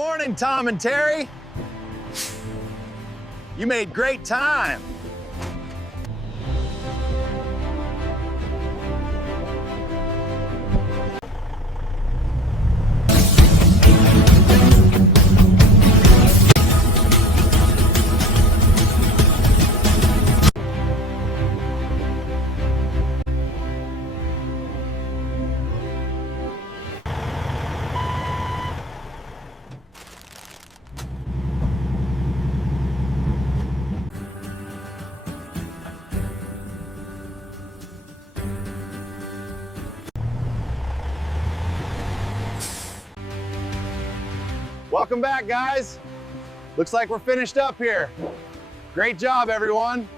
Morning, Tom and Terry. You made great time. Welcome back, guys. Looks like we're finished up here. Great job, everyone.